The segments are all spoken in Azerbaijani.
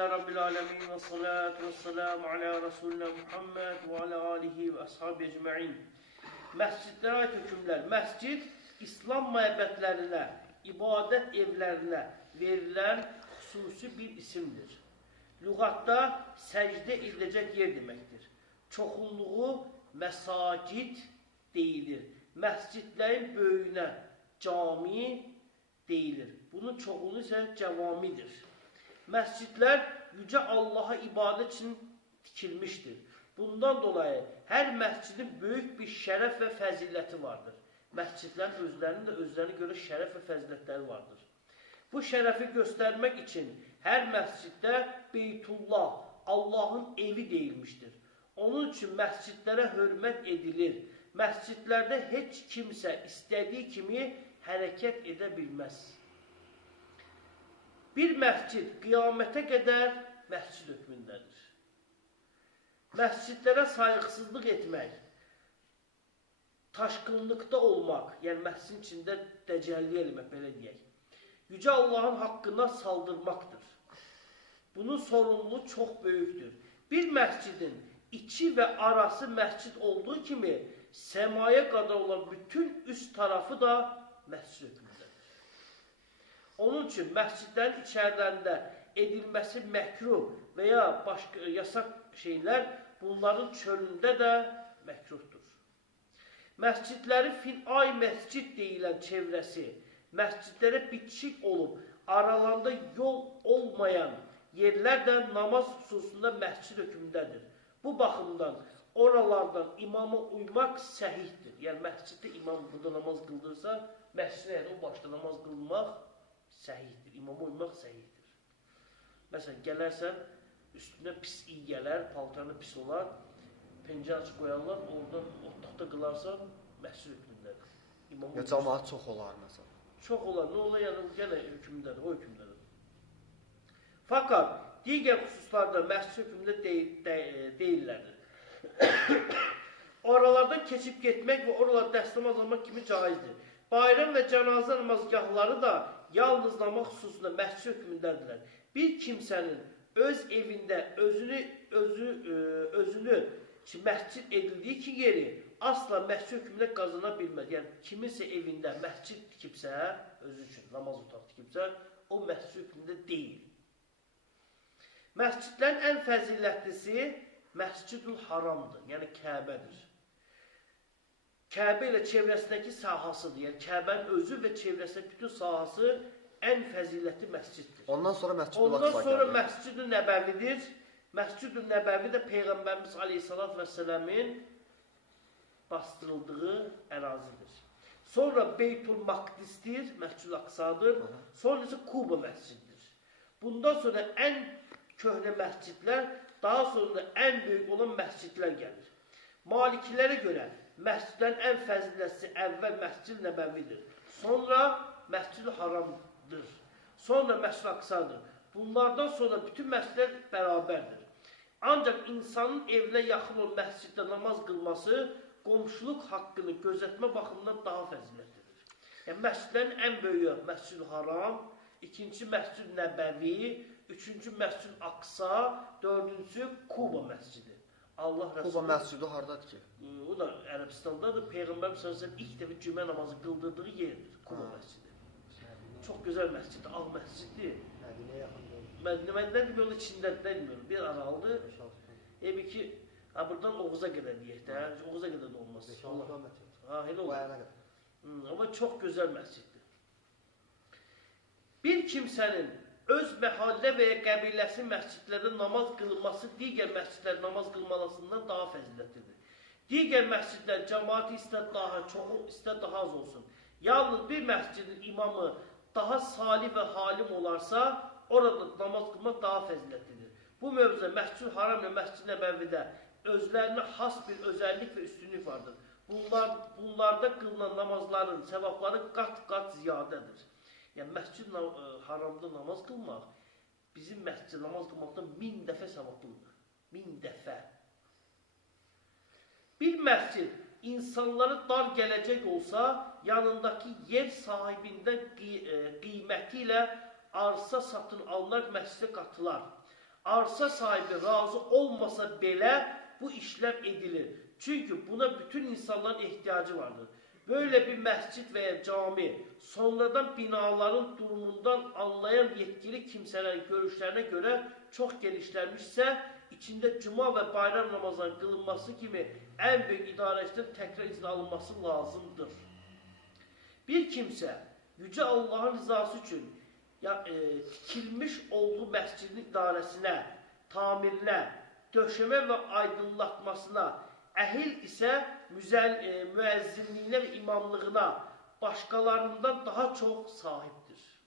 Elhamdülillah Rabbil alemin ve salatu ve selamu ala Resulina Muhammed ve ala alihi ve ashabi ecma'in. Məscidlərə aid hökmlər. Məscid İslam məbədlərinə, ibadət evlərinə verilən xüsusi bir isimdir. Lüğatda səcdə ediləcək yer deməkdir. Çoxunluğu məsacid deyilir. Məscidlərin böyüyünə cami deyilir. Bunun çoxunu isə cəvamidir. Məscidlər yüce Allaha ibadət üçün tikilmişdir. Bundan dolayı hər məscidin böyük bir şərəf və fəziləti vardır. Məscidlərin özlərinin də özlərinə görə şərəf və fəzilətləri vardır. Bu şərəfi göstərmək üçün hər məsciddə Beytullah, Allahın evi deyilmişdir. Onun üçün məscidlərə hörmət edilir. Məscidlərdə heç kimsə istədiyi kimi hərəkət edə bilməz. Bir məscid qiyamətə qədər məscid hökmündədir. Məscidlərə sayğısızlıq etmək, taşqınlıqda olmaq, yəni məscidin içində dəcəlli eləmək, belə deyək, Yüce Allahın haqqına saldırmaqdır. Bunun sorumluluğu çox böyükdür. Bir məscidin içi və arası məscid olduğu kimi, səmaya qədər olan bütün üst tarafı da məscid hökmündədir. Onun üçün məscidlərin içərilərində edilməsi məkruh və ya başqa yasaq şeylər bunların çölündə də məkruhdur. Məscidləri finay məscid deyilən çevrəsi, məscidlərə bitişik olub, aralarında yol olmayan yerlər də namaz xüsusunda məscid hökmündədir. Bu baxımdan oralardan imama uymaq səhihdir. Yəni məsciddə imam burada namaz qıldırsa, məsciddə yəni o başda namaz qılmaq səhihdir. İmama uymaq səhihdir. Məsələn, gələrsən, üstünə pis iyi gələr, paltarına pis olar, pencə açıq qoyarlar, oradan otaqda qılarsan, məscid hökmündədir. İmam Ya cəmaat çox olar məsələn. Çox olar, nə olar, yəni yenə hökmündədir, o hökmündədir. Fakat digər xüsuslarda məscid hökmündə deyil, de, deyillərdir. Oralardan keçib getmək və oralarda dəstəmaz almaq kimi caizdir. Bayram və cənazə namazgahları da yalnız namaz xüsusunda məscid hökmündədirlər. Bir kimsənin öz evində özünü özü ə, özünü ki, məscid edildiyi ki yeri asla məscid hökmündə qazana bilməz. Yəni kiminsə evində məscid tikibsə, özü üçün namaz otağı tikibsə, o məscid hökmündə deyil. Məscidlərin ən fəzilətlisi Məscidül Haramdır, yəni Kəbədir. Kəbə ilə çevrəsindəki sahasıdır. Yəni Kəbənin özü və çevrəsindəki bütün sahası ən fəzilətli məsciddir. Ondan sonra Məscid-ül Ondan Aqsa sonra gəlir. Məscid-ü Nəbəvidir. Məscid-ü Nəbəvi də Peyğəmbərimiz Aleyhisselat və Sələmin bastırıldığı ərazidir. Sonra Beytul Maqdisdir, Məscid-ül Aqsadır. Sonra isə Kuba məscididir. Bundan sonra ən köhnə məscidlər, daha sonra ən böyük olan məscidlər gəlir. Malikilərə görə məscidlərin ən fəzilətlisi əvvəl Məscid-i Nəbəvidir. Sonra Məscid-i Haramdır. Sonra Məscid-i Aqsadır. Bunlardan sonra bütün məscidlər bərabərdir. Ancaq insanın evinə yaxın olan məsciddə namaz qılması qonşuluq haqqını gözətmə baxımından daha fəzilətlidir. Yəni, məscidlərin ən böyüyü Məscid-i Haram, ikinci Məscid-i Nəbəvi, üçüncü Məscid-i Aqsa, dördüncü Kuba məscidi. Allah Rəsulü məscidi hardadır ki? o da Ərəbistandadır. Peyğəmbər sallallahu ilk dəfə cümə namazı qıldırdığı yerdir. Kuba Ha. məscidi. Çox gözəl məsciddir, ağ məsciddir. Mədinəyə yaxın deyil. Mən məndən bilmiyorum içindədir, bilmiyorum. Bir aralıdır. 5-6 Ebi ki, ha buradan Oğuz'a kadar diyek de. Oğuz'a kadar da olmaz. 5-6 Allah. kilometr. Ha, Bu olur. qədər. Ama çok güzel mesciddir. Bir kimsenin öz məhallə və ya qəbiləsi məscidlərdə namaz qılınması digər məscidlər namaz qılmalısından daha fəzilətlidir. Digər məscidlər cəmaati istər daha çoxu, istər daha az olsun. Yalnız bir məscidin imamı daha salih və halim olarsa, orada namaz qılmaq daha fəzilətlidir. Bu mövzuda Məscid Haram və Məscid Nəbəvidə özlərinə xas bir özəllik və üstünlük vardır. Bunlar, bunlarda qılınan namazların sevapları qat-qat ziyadədir. Yəni, məscid ə, haramda namaz qılmaq bizim məscid namaz qılmaqdan min dəfə savablıdır. Min dəfə. Bir məscid insanları dar gələcək olsa, yanındakı yer sahibindən qi ə, qiyməti ilə arsa satın alınaq məscidə qatılar. Arsa sahibi razı olmasa belə bu işler edilir. Çünkü buna bütün insanların ihtiyacı vardır. Böyle bir məscid və ya cami sonradan binaların durumundan anlayan yetkili kimsələrin görüşlərinə görə çox genişlənmişsə, içində cuma və bayram namazlarının qılınması kimi ən böyük idarəçidən təkrar izin alınması lazımdır. Bir kimsə Yüce Allahın rızası üçün ya, e, tikilmiş olduğu məscidin idarəsinə, tamirinə, döşəmə və aydınlatmasına, əhil isə müzel, e, müezzinliğine ve imamlığına başkalarından daha çok sahiptir.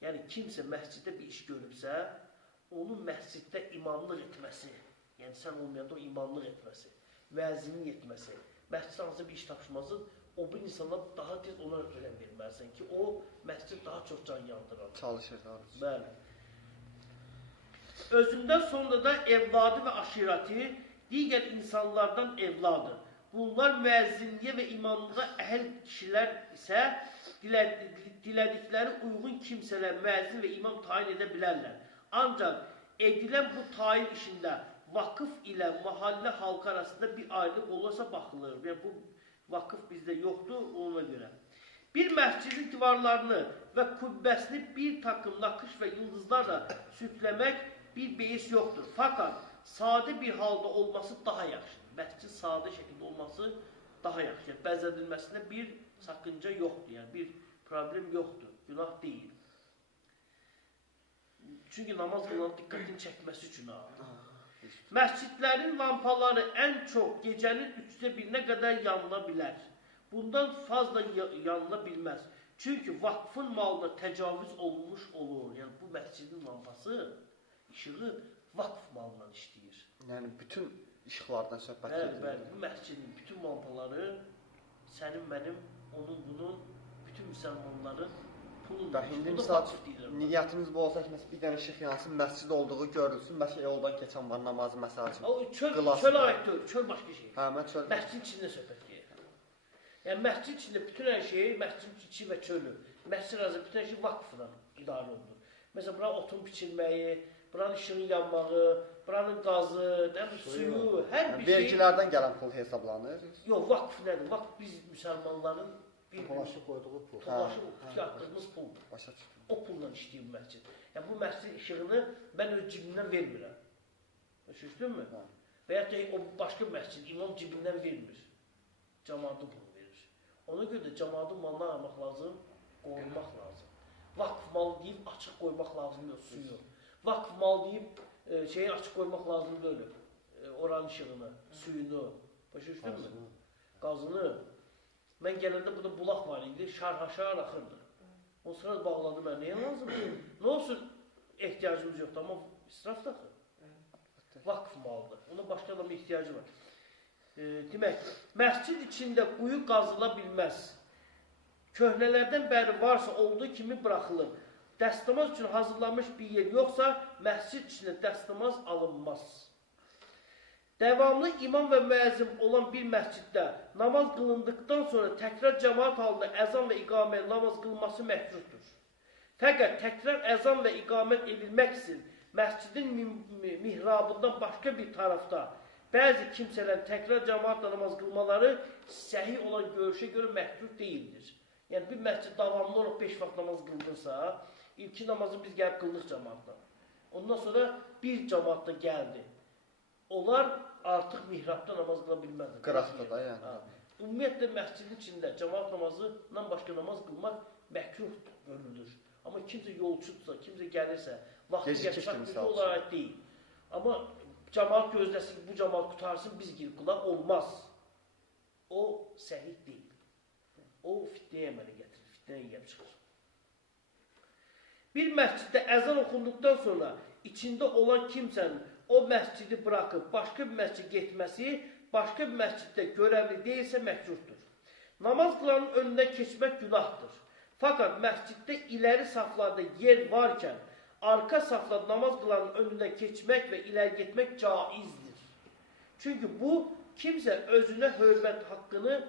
Yani kimse mescidde bir iş görübsə, onun mescidde imamlıq etməsi, yəni sən olmayanda o imamlıq etməsi, müəzzinlik etməsi, məsciddə hansı bir iş tapşırması, o bir insana daha tez ona önəm verməlisən ki, o məscid daha çox can yandırar. Çalışır da. Bəli. Özündən sonra da evladı və aşirəti digər insanlardan evladır. Bunlar müəzzinliyə və imamlığa əhl kişilər isə dilə- dilədikləri uyğun kimsələr müəzzin və imam tayin edə bilərlər. Ancaq edilən bu tayin işində vakıf ilə mahallə halkı arasında bir ayrılıq olursa baxılır. Və bu vakıf bizdə yoxdur ona görə. Bir məscidin divarlarını və kubbəsini bir takım nakış və yıldızlarla süsləmək bir beis yoxdur. Fakat sadə bir halda olması daha yaxşıdır. Məscid sadə şəkildə olması daha yaxşıdır. Bəzədilməsində bir sakınca yoxdur. Yəni bir problem yoxdur. Günah deyil. Çünki namaz qılan diqqətini çəkməsi üçün ha. Məscidlərin lampaları ən çox gecənin üçdə birinə qədər yanıla bilər. Bundan fazla ya- yanıla bilməz. Çünki vakfın malına təcavüz olunmuş olur. Yəni bu məscidin lampası işığı vakf malından işləyir. Yəni bütün işıqlardan söhbət Bəli, gedir. bəli. Bu məscidin bütün lampaları sənin, mənim, onun, bunun, bütün müsəlmanların pulundur. Bax indi misal niyyətimiz bu olsa ki, məsələn bir dənə işıq yansın, məscid olduğu görülsün, bəlkə yoldan keçən var namazı məsəl üçün. O çöl, çöl ayət deyil, çöl başqa şey. Hə, mən çöl. Məscidin içində söhbət gedir. Yəni məscid içində bütün hər şey, məscidin içi və çölü, məscid arası bütün hər şey vakfla idarə olunur. Məsələn, bura otun biçilməyi, buranın işığın yanmağı, buranın qazı, nə bilim, suyu, hər bir şey. Vergilərdən gələn pul hesablanır. Yox, vakf nədir? Vakf biz müsəlmanların bir Toplaşıb qoyduğu pul. toplaşıb Hə, yatdığımız puldur. Başa düşdüm. O pulla işləyir bu məscid. Yəni bu məscidin işığını mən öz cibimdən vermirəm. Başa düşdünmü? Hə. Və ya da o başqa məscid imam cibindən vermir. Cəmaatın pulu verir. Ona görə də cəmaatın malını ayırmaq lazım, qorumaq lazım. Vakf malı deyib açıq qoymaq lazımdır suyu. Vakf mal deyib e, şeyi açıq qoymaq lazımdır öyle. E, oranın işığını, suyunu. Başa düşdünmü? Qazını. Mən gələndə burada bulaq var idi, şarhaşar axırdı. O sıra bağladı mən. Nəyə lazımdır? Nə olsun ehtiyacımız yoxdur, amma israf da axır. Vakf malıdır. Ona başqa adamın ehtiyacı var. E, demək, məscid içində quyu qazıla bilməz. Köhnələrdən bəri varsa olduğu kimi buraxılır. Dəstəmaz üçün hazırlanmış bir yer yoxsa, məscid içində dəstəmaz alınmaz. Devamlı imam və müəzzin olan bir məsciddə namaz qılındıqdan sonra təkrar cəmaat halında əzan və iqamət namaz qılması məhcurdur. Fəqət təkrar əzan və iqamət edilmək üçün məscidin mi- mi- mihrabından başqa bir tarafda bəzi kimsələrin təkrar cəmaatla namaz qılmaları səhih olan görüşə görə məhcur deyildir. Yəni bir məscid davamlı olaraq 5 vaxt namaz qıldırsa, ilki namazı biz gəlib qıldıq cəmaatla. Ondan sonra bir cəmaatda gəldi. Onlar artıq mihrabda namaz qıla bilməzlər. Qıraqda da yəni. Ha. Ümumiyyətlə məscidin içində cəmaat namazından başqa namaz qılmaq məkruh görülür. Amma kimsə yolçudursa, kimsə gəlirsə, vaxtı kimi bir olaraq deyil. Amma cəmaat gözləsin bu cəmaat qutarsın, biz girib qılaq olmaz. O səhih deyil. O fitnəyə əmələ gətirir, fitnəyə yiyəb çıxır. Bir məsciddə əzan oxunduqdan sonra içində olan kimsənin o məscidi buraxıb başqa bir məscidə getməsi başqa bir məsciddə görevli deyilsə məhcurdur. Namaz qılanın önündən keçmək günahdır. Fakat məsciddə iləri saflarda yer varkən arka saflarda namaz qılanın önündən keçmək və iləri getmək caizdir. Çünki bu kimsə özünə hörmət haqqını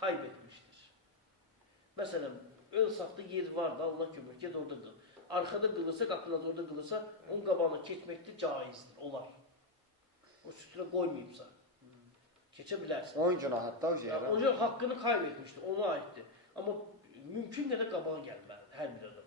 kaybetmiştir. Məsələn, ön safda yer var da Allah kömək, get orada qıl. arkada qılırsa, qapının orada qılırsa, onun qabağına keçmək də caizdir, olar. O sütrə qoymayıbsa. Keçə bilərsən. Oyun günahı hatta o yerə. o haqqını kaybetmişdi, ona aiddir. Amma mümkün qədər qabağa gəlməlidir hər bir adam.